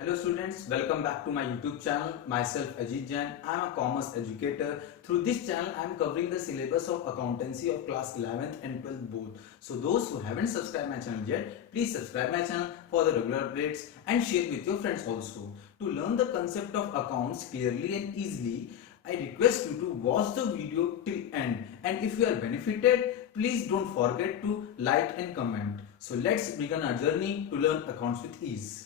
Hello students, welcome back to my YouTube channel. Myself Ajit Jain. I am a commerce educator. Through this channel, I am covering the syllabus of accountancy of class 11th and 12th both. So those who haven't subscribed my channel yet, please subscribe my channel for the regular updates and share with your friends also. To learn the concept of accounts clearly and easily, I request you to watch the video till end. And if you are benefited, please don't forget to like and comment. So let's begin our journey to learn accounts with ease.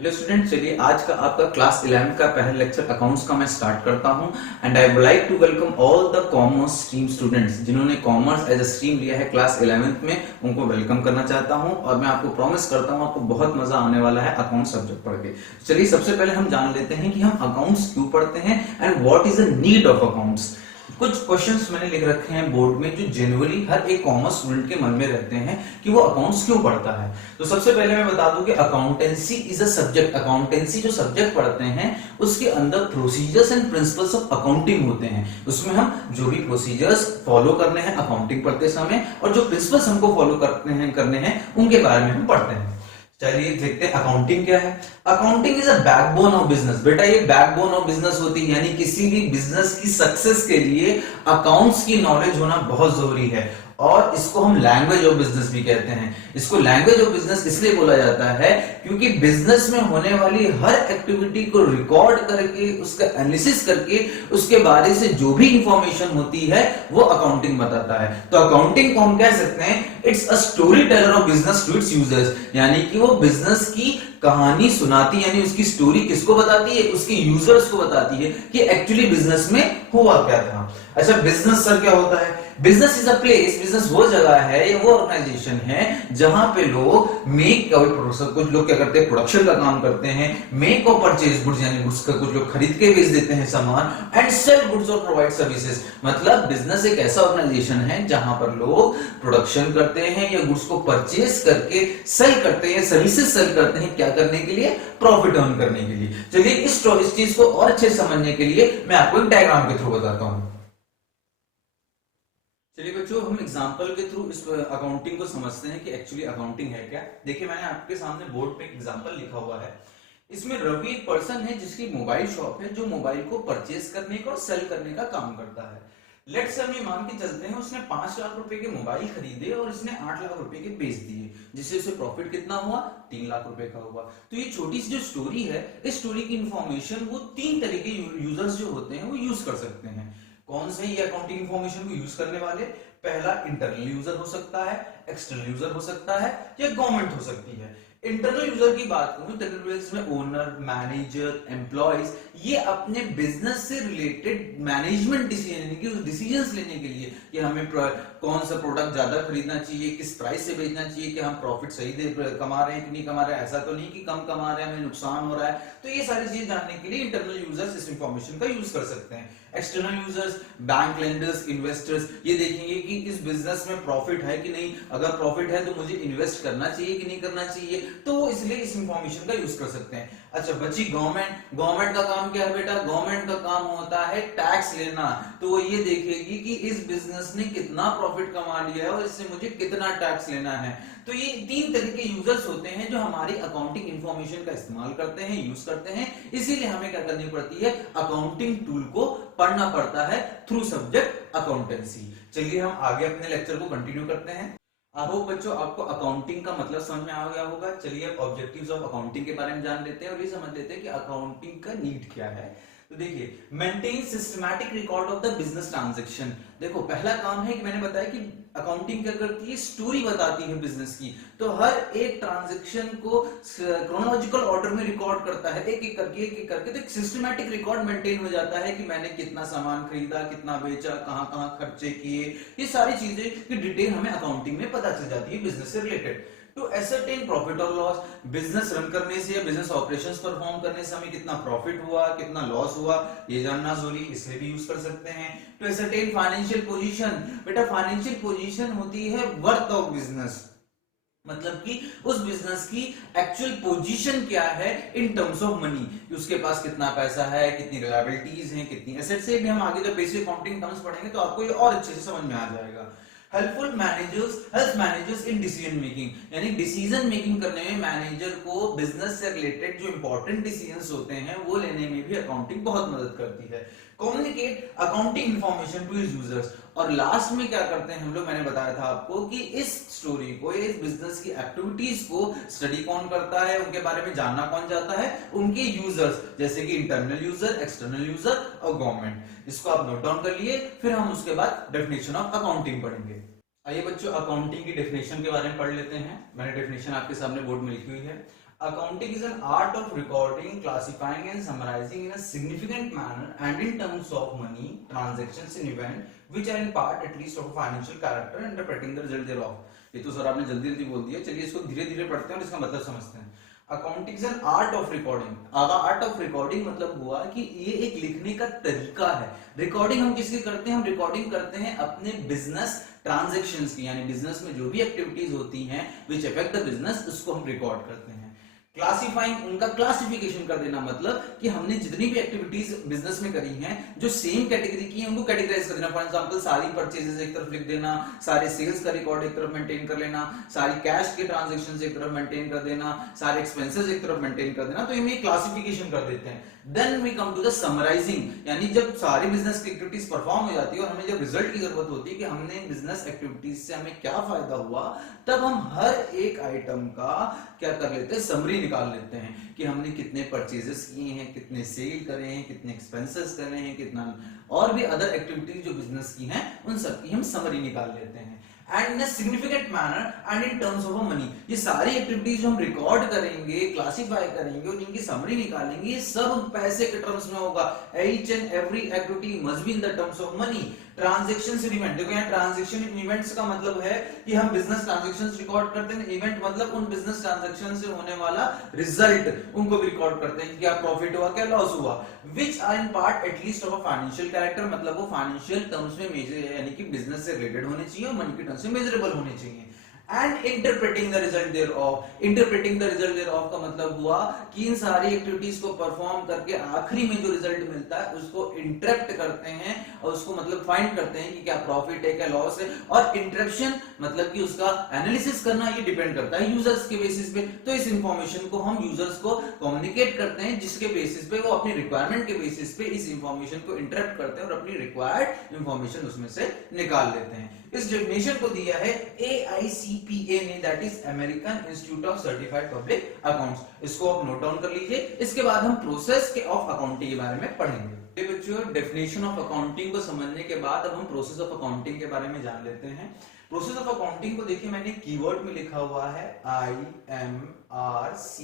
Hello student, चलिए आज का आपका class 11 का पहला lecture accounts का मैं start करता हूं and I would like to welcome all the commerce stream students जिन्होंने कॉमर्स एज अ स्ट्रीम लिया है क्लास 11th में, उनको वेलकम करना चाहता हूं और मैं आपको प्रॉमिस करता हूं आपको बहुत मजा आने वाला है अकाउंट सब्जेक्ट पढ़ के। चलिए सबसे पहले हम जान लेते हैं कि हम अकाउंट्स क्यों पढ़ते हैं and what is the need of accounts. कुछ क्वेश्चंस मैंने लिख रखे हैं बोर्ड में जो जनरली हर एक कॉमर्स स्टूडेंट के मन में रहते हैं कि वो अकाउंट्स क्यों पढ़ता है। तो सबसे पहले मैं बता दूं कि accountancy is a subject. Accountancy जो सब्जेक्ट पढ़ते हैं उसके अंदर procedures and principles of accounting होते हैं। उसमें हम जो भी प्रोसीजर्स फॉलो करने हैं अकाउंटिंग पढ़ते समय और जो प्रिंसिपल्स हमको फॉलो करने हैं उनके बारे में हम पढ़ते हैं। चलिए देखते हैं अकाउंटिंग क्या है। Accounting is a backbone of business. बेटा ये बैकबोन ऑफ बिजनेस होती है, यानी किसी भी बिजनेस की सक्सेस के लिए अकाउंट्स की नॉलेज होना बहुत जरूरी है और इसको हम लैंग्वेज ऑफ बिजनेस भी कहते हैं। इसको लैंग्वेज ऑफ बिजनेस इसलिए बोला जाता है क्योंकि बिजनेस में होने वाली हर एक्टिविटी को रिकॉर्ड करके उसका एनालिसिस करके उसके बारे से जो भी इंफॉर्मेशन होती है वो अकाउंटिंग बताता है। तो अकाउंटिंग को हम कह सकते हैं it's a storyteller of business to its users, यानी कि वो बिजनेस की कहानी सुनाती, यानी उसकी स्टोरी किसको बताती है, उसके यूजर्स को बताती है कि एक्चुअली बिजनेस में हुआ क्या था। अच्छा, बिजनेस सर क्या होता है? Business is a place, business वो जगह है या वो ऑर्गेनाइजेशन है जहां पे लोग मेक और कुछ लोग क्या करते हैं प्रोडक्शन का काम करते हैं, मेक और परचेज गुड्स यानी गुड्स का कुछ लोग खरीद के बेच देते हैं सामान, एंड सेल गुड्स और प्रोवाइड सर्विसेज। मतलब बिजनेस एक ऐसा ऑर्गेनाइजेशन है जहां पर लोग प्रोडक्शन करते हैं या गुड्स को परचेज करके सेल करते हैं, सर्विसेज सेल करते हैं, क्या करने के लिए? प्रॉफिट अर्न करने के लिए। चलिए इस चीज को और अच्छे समझने के लिए मैं आपको एक डायग्राम के थ्रू बताता हूं। चलिए बच्चों, हम एग्जांपल के थ्रू इस अकाउंटिंग को समझते हैं कि एक्चुअली अकाउंटिंग है क्या। देखिए मैंने आपके सामने बोर्ड पे एक एग्जांपल लिखा हुआ है। इसमें रवि एक पर्सन है जिसकी मोबाइल शॉप है जो मोबाइल को परचेज करने का और सेल करने का काम करता है। लेट्स से हम मान के चलते हैं उसने 5 लाख रुपए के मोबाइल खरीदे और इसने 8 लाख रुपए के बेच दिए, जिससे उसे प्रॉफिट कितना हुआ? 3 लाख रुपए का हुआ। तो ये छोटी सी जो स्टोरी है, इस स्टोरी की इंफॉर्मेशन वो 3 तरह के यूजर्स जो होते हैं वो यूज कर सकते हैं। कौन से ये अकाउंटिंग इंफॉर्मेशन को यूज करने वाले? पहला इंटरनल यूजर हो सकता है, एक्सटर्नल यूजर हो सकता है या गवर्नमेंट हो सकती है। इंटरनल यूजर की बात करूं, इंटरनल यूजर्स में ओनर, मैनेजर, एम्प्लॉइज, ये अपने बिजनेस से रिलेटेड मैनेजमेंट डिसीजंस लेने के लिए कि हमें कौन सा प्रोडक्ट ज्यादा खरीदना चाहिए, किस प्राइस से बेचना चाहिए, कि हम प्रॉफिट सही कमा रहे हैं कि नहीं कमा रहे हैं, ऐसा तो नहीं कि कम कमा रहे हैं हमें नुकसान हो रहा है। तो ये सारी चीजें जानने के लिए इंटरनल यूजर्स इस इंफॉर्मेशन का यूज कर सकते हैं। External users, bank lenders, investors, ये देखेंगे कि इस बिजनेस में प्रॉफिट है कि नहीं, अगर प्रॉफिट है तो मुझे इन्वेस्ट करना चाहिए कि नहीं करना चाहिए, तो इसलिए इस इंफॉर्मेशन का यूज कर सकते हैं। अच्छा बची गवर्नमेंट। गवर्नमेंट का काम क्या है बेटा? गवर्नमेंट का काम होता है टैक्स लेना। तो वो ये देखेगी कि इस बिजनेस ने कितना प्रॉफिट कमा लिया है और इससे मुझे कितना टैक्स लेना है। तो ये 3 तरह के यूजर्स होते हैं जो हमारी अकाउंटिंग इंफॉर्मेशन का इस्तेमाल करते हैं, यूज करते हैं। इसीलिए हमें क्या करनी पड़ती है? अकाउंटिंग टूल को पढ़ना पड़ता है थ्रू सब्जेक्ट अकाउंटेंसी। चलिए हम आगे अपने लेक्चर को कंटिन्यू करते हैं। आई होप बच्चों आपको अकाउंटिंग का मतलब समझ में आ गया होगा। चलिए अब ऑब्जेक्टिव्स ऑफ अकाउंटिंग के बारे में जान लेते हैं और ये समझ लेते हैं कि अकाउंटिंग का नीड क्या है। तो देखिए, maintain systematic record of the business transaction. देखो पहला काम है कि मैंने बताया कि अकाउंटिंग क्या करती है? स्टोरी बताती है बिजनेस की। तो हर एक ट्रांजैक्शन को क्रोनोलॉजिकल ऑर्डर में रिकॉर्ड करता है, एक एक करके। तो एक सिस्टमैटिक रिकॉर्ड मेंटेन हो जाता है कि मैंने कितना सामान खरीदा, कितना बेचा, कहां कहां खर्चे किए, ये सारी चीजें की डिटेल हमें अकाउंटिंग में पता चल जाती है बिजनेस से रिलेटेड। टू एसरटेन प्रॉफिट और लॉस, बिजनेस रन करने से या बिजनेस ऑपरेशंस परफॉर्म करने से हमें कितना प्रॉफिट हुआ, कितना लॉस हुआ, ये जानना जरूरी, इसलिए भी यूज कर सकते हैं। टू एसरटेन फाइनेंशियल पोजीशन, बेटा फाइनेंशियल पोजीशन होती है वर्थ ऑफ बिजनेस। मतलब कि उस बिजनेस की एक्चुअल पोजीशन क्या है इन टर्म्स ऑफ मनी, उसके पास कितना पैसा है, कितनी रिलायबिलिटीज हैं, कितनी एसेट्स है। भी हम आगे जब बेसिक अकाउंटिंग टर्म्स पढ़ेंगे तो आपको ये और अच्छे से समझ में आ जाएगा। Helpful managers help managers in decision making, यानी डिसीजन मेकिंग करने में मैनेजर को बिजनेस से रिलेटेड जो इंपॉर्टेंट डिसीजंस होते हैं वो लेने में भी अकाउंटिंग बहुत मदद करती है। Communicate accounting information to his users, और लास्ट में क्या करते हैं हम लोग, मैंने बताया था आपको कि इस स्टोरी को, इस बिजनेस की एक्टिविटीज को स्टडी कौन करता है, उनके बारे में जानना कौन चाहता है, उनके यूजर्स, जैसे कि इंटरनल यूजर, एक्सटर्नल यूजर और गवर्नमेंट। इसको आप नोट डाउन कर लिए, फिर हम उसके बाद डेफिनेशन ऑफ अकाउंटिंग पढ़ेंगे। आइए बच्चों अकाउंटिंग की डेफिनेशन के बारे में पढ़ लेते हैं। मैंने डेफिनेशन आपके सामने बोर्ड में लिखी हुई है। Accounting is an art of recording, classifying and summarizing in a significant manner and in terms of money, transactions and event which are in part at least of a financial character, interpreting the result thereof। ये तो sir आपने जल्दी जल्दी बोल दिया, चलिए इसको धीरे धीरे पढ़ते हैं और इसका मतलब समझते हैं। Accounting is an art of recording. Art of recording मतलब हुआ कि ये एक लिखने का तरीका है। रिकॉर्डिंग हम किसकी करते हैं, हम रिकॉर्डिंग करते हैं अपने बिजनेस ट्रांजैक्शंस की, यानी बिजनेस में जो भी एक्टिविटीज होती हैं विच अफेक्ट द बिजनेस, उसको हम रिकॉर्ड करते हैं। क्लासिफाइंग, उनका क्लासिफिकेशन कर देना, मतलब कि हमने जितनी भी एक्टिविटीज बिजनेस में करी हैं जो सेम कैटेगरी की हैं उनको कैटेगराइज कर देना। फॉर एग्जांपल सारी परचेजेस एक तरफ लिख देना, सारे सेल्स का रिकॉर्ड एक तरफ मेंटेन कर लेना, सारी कैश के ट्रांजैक्शंस एक तरफ मेंटेन कर देना, सारे एक्सपेंसेस एक तरफ मेंटेन कर देना, तो ये क्लासिफिकेशन कर देते हैं। Then we come to the summarising, यानी जब सारी बिजनेस की एक्टिविटीज परफॉर्म हो जाती है और हमें जब रिजल्ट की जरूरत होती है कि हमने बिजनेस एक्टिविटीज से हमें क्या फायदा हुआ, तब हम हर एक आइटम का क्या कर लेते हैं, समरी निकाल लेते हैं कि हमने कितने परचेजेस किए हैं, कितने सेल करे हैं, कितने एक्सपेंसेस करे हैं, कितना और भी अदर एक्टिविटीज जो बिजनेस की हैं उन सब की हम समरी निकाल लेते हैं। And in a significant manner and in terms of money, ये सारी एक्टिविटीज जो हम रिकॉर्ड करेंगे, क्लासिफाई करेंगे और जिनकी समरी निकालेंगे, ये सब पैसे के टर्म्स में होगा। Each and every activity must be in the terms of money. Transactions and event, देखो यहाँ ट्रांजैक्शन इवेंट्स का मतलब है कि हम बिजनेस ट्रांजैक्शंस रिकॉर्ड करते हैं, इवेंट मतलब उन बिजनेस ट्रांजैक्शन से होने वाला रिजल्ट, उनको भी रिकॉर्ड करते हैं कि क्या प्रॉफिट हुआ, क्या लॉस हुआ। Which are in part at least of a financial character, मतलब वो फाइनेंशियल टर्म्स में मेजर, यानी कि बिजनेस से रिलेटेड होने चाहिए और मनी के टर्म्स में मेजरेबल होने चाहिए। And interpreting the result thereof, interpreting the result thereof का मतलब हुआ कि इन सारी एक्टिविटीज को परफॉर्म करके आखिरी में जो रिजल्ट मिलता है उसको इंटरप्ट करते हैं और उसको मतलब फाइंड करते हैं कि क्या प्रॉफिट है, क्या लॉस है। और इंटरप्शन मतलब कि उसका एनालिसिस करना, ये डिपेंड करता है यूजर्स के बेसिस पे। तो इस इंफॉर्मेशन को हम यूजर्स को कम्युनिकेट करते हैं, जिसके बेसिस पे वो अपनी रिक्वायरमेंट के बेसिस पे इस इंफॉर्मेशन को इंटरप्ट करते हैं और अपनी रिक्वायर्ड इंफॉर्मेशन उसमें से निकाल लेते हैं। इस डेफिनेशन को दिया है AICPA ने, that is American institute of certified public accounts. इसको आप नोट डाउन कर लीजिए। इसके बाद हम प्रोसेस के ऑफ अकाउंटिंग के बारे में पढ़ेंगे। बच्चों डेफिनेशन ऑफ अकाउंटिंग को समझने के बाद अब हम प्रोसेस ऑफ अकाउंटिंग के बारे में जान लेते हैं। प्रोसेस ऑफ अकाउंटिंग को देखिए, मैंने कीवर्ड में लिखा हुआ है IMRCSAC।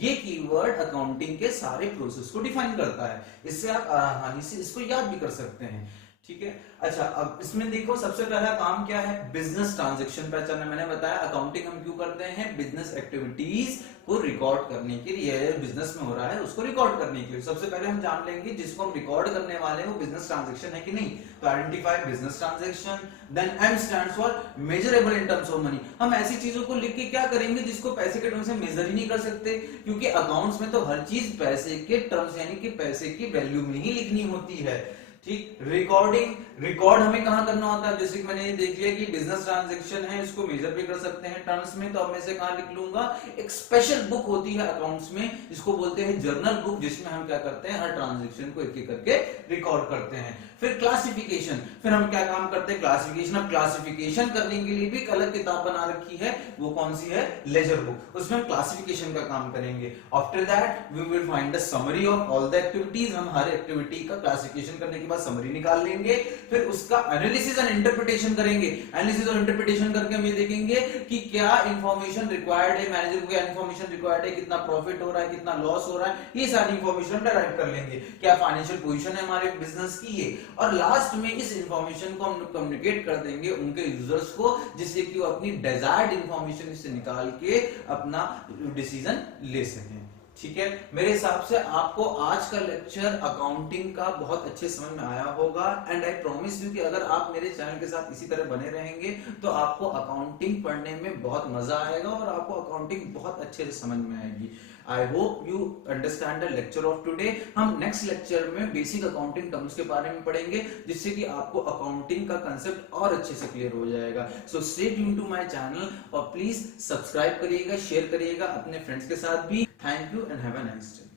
ये कीवर्ड अकाउंटिंग के सारे प्रोसेस को डिफाइन करता है। इससे आप आसानी से इसको याद भी कर सकते हैं, ठीक है। अच्छा, अब इसमें देखो सबसे पहला काम क्या है, बिजनेस ट्रांजैक्शन पहचानना। मैंने बताया अकाउंटिंग हम क्यों करते हैं, बिजनेस एक्टिविटीज को रिकॉर्ड करने के लिए, बिजनेस में हो रहा है उसको रिकॉर्ड करने के लिए। सबसे पहले हम जान लेंगे जिसको हम रिकॉर्ड करने वाले हैं वो बिजनेस ट्रांजैक्शन है कि नहीं। तो identify business transaction. Then M stands for measurable in terms of money. हम ऐसी चीजों को लिख के क्या करेंगे जिसको पैसे के टर्म्स में मेजर ही नहीं कर सकते, क्योंकि अकाउंट्स में तो हर चीज पैसे के टर्म्स यानी कि पैसे की वैल्यू में ही लिखनी होती है, ठीक। रिकॉर्डिंग, रिकॉर्ड हमें कहां करना होता है, जैसे कि मैंने ये देख लिया कि बिजनेस ट्रांजैक्शन है, इसको मेजर भी कर सकते हैं टर्म्स में, तो अब मैं से कहां लिख लूंगा, एक स्पेशल बुक होती है अकाउंट्स में जिसको बोलते हैं जर्नल बुक, जिसमें हम क्या करते हैं हर ट्रांजैक्शन को एक एक करके रिकॉर्ड करते हैं। फिर क्लासिफिकेशन, फिर हम क्या काम करते हैं, क्लासिफिकेशन। अब क्लासिफिकेशन करने के लिए भी एक अलग किताब बना रखी है, वो कौन सी है, लेजर बुक, उसमें हम क्लासिफिकेशन का काम करेंगे। After that we will find the summary of all the activities. हम हर एक्टिविटी का क्लासिफिकेशन करने के बाद समरी निकाल लेंगे, फिर उसका एनालिसिस एंड इंटरप्रिटेशन करेंगे। एनालिसिस और इंटरप्रिटेशन करके हम ये देखेंगे कि क्या इंफॉर्मेशन रिक्वायर्ड है, मैनेजर को क्या इंफॉर्मेशन रिक्वायर्ड है, कितना प्रॉफिट हो रहा है, कितना लॉस हो रहा है, ये सारी इंफॉर्मेशन डिराइव कर लेंगे। क्या फाइनेंशियल पोजीशन है हमारे बिजनेस की, ये। और लास्ट में इस इंफॉर्मेशन को हम कम्युनिकेट कर देंगे उनके यूजर्स को, जिससे कि वो अपनी डिजायर्ड इंफॉर्मेशन इससे निकाल के अपना डिसीजन ले सकें, ठीक है, मेरे हिसाब से आपको आज का लेक्चर अकाउंटिंग का बहुत अच्छे समझ में आया होगा एंड आई प्रॉमिस यू कि अगर आप मेरे चैनल के साथ इसी तरह बने रहेंगे तो आपको अकाउंटिंग पढ़ने में बहुत मजा आएगा और आपको अकाउंटिंग बहुत अच्छे से समझ में आएगी। I hope you understand the lecture of today. हम नेक्स्ट लेक्चर में बेसिक अकाउंटिंग टर्म्स के बारे में पढ़ेंगे जिससे कि आपको अकाउंटिंग का कंसेप्ट और अच्छे से क्लियर हो जाएगा। So stay tune to my channel और प्लीज सब्सक्राइब करिएगा, शेयर करिएगा अपने फ्रेंड्स के साथ भी। Thank you and have a nice day.